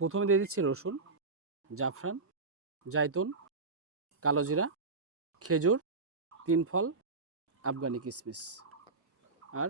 প্রথমে দিয়ে দিচ্ছি রসুন, জাফরান, জায়তুন, কালো জিরা, খেজুর, 3 ফল, আফগানি কিশমিশ আর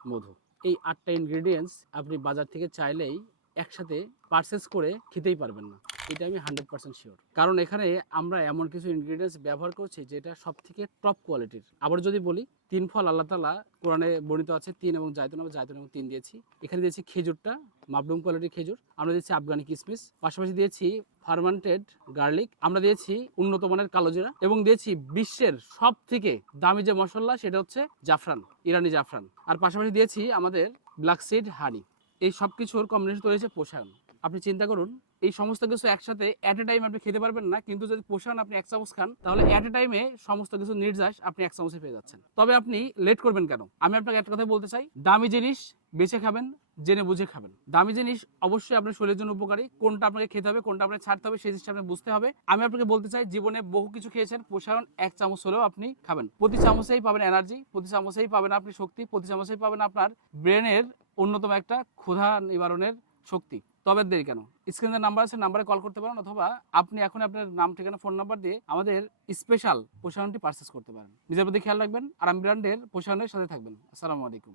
মধু। এই 8টা ইনগ্রেডিয়েন্টস আপনি বাজার থেকে চাইলেই একসাথে পারচেস করে খেতেই পারবেন না। এটা আমি 100% শিওর। কারণ এখানে আমরা এমন কিছু ইনগ্রেডিয়েন্টস ব্যবহার করছি যেটা সবথেকে টপ কোয়ালিটির। আবার যদি বলি, 3 ফল আল্লাহ তাআলা কোরআনে বর্ণিত আছে, 3 এবং জায়তুন, আমরা জায়তুন এবং 3 দিয়েছি। এখানে দিয়েছি খেজুরটা, মাবলুম কোয়ালিটির খেজুর। আমরা দিয়েছি আফগানি কিশমিশ, পাশাপাশি দিয়েছি ফার্মেন্টেড গার্লিক, আমরা দিয়েছি উন্নত মানের কালো জিরা এবং দিয়েছি বিশ্বের সবথেকে দামি যে মশলা সেটা হচ্ছে জাফরান, ইরানি জাফরান। আর পাশাপাশি দিয়েছি আমাদের ব্ল্যাক সিড হানি। এই সব কিছুর কম্বিনেশন তৈরি হয়েছে পোষায়ন। আপনি চিন্তা করুন, এই সমস্ত কিছু একসাথে এট এ টাইম আপনি খেতে পারবেন না, কিন্তু যদি পোষায়ন আপনি 1 চামচ খান তাহলে এট এ টাইমে সমস্ত কিছু নির্যাস আপনি 1 চামচে পেয়ে যাচ্ছেন। তবে আপনি লেট করবেন কেন? আমি আপনাকে একটা কথা বলতে চাই, দামি জিনিস বেছে খাবেন, জেনে বুঝে খাবেন। দামি জিনিস অবশ্যই আপনার শরীরের জন্য উপকারী, কোনটা আপনাকে খেতে হবে, কোনটা আপনাকে ছাড়তে হবে, সেই জিনিসটা আপনি বুঝতে হবে। আমি আপনাকে বলতে চাই, জীবনে বহু কিছু খেয়েছেন, পোষায়ন 1 চামচ হলেও আপনি খাবেন। প্রতি চামচেই পাবেন এনার্জি, প্রতি চামচেই পাবেন আপনি শক্তি, প্রতি চামচেই পাবেন আপনার ব্রেনের অন্যতম একটা ক্ষুধা নিবারণের শক্তি। তবে দেরি কেন? স্ক্রিনের নাম্বার আছে, নাম্বারে কল করতে পারেন, অথবা আপনি এখন আপনার নাম, ঠিকানা, ফোন নাম্বার দিয়ে আমাদের স্পেশাল পোষায়নটি পারচেস করতে পারেন। নিজের প্রতি খেয়াল রাখবেন আর আমি ব্র্যান্ডের পোষায়নের সাথে থাকবেন। আসসালামু আলাইকুম।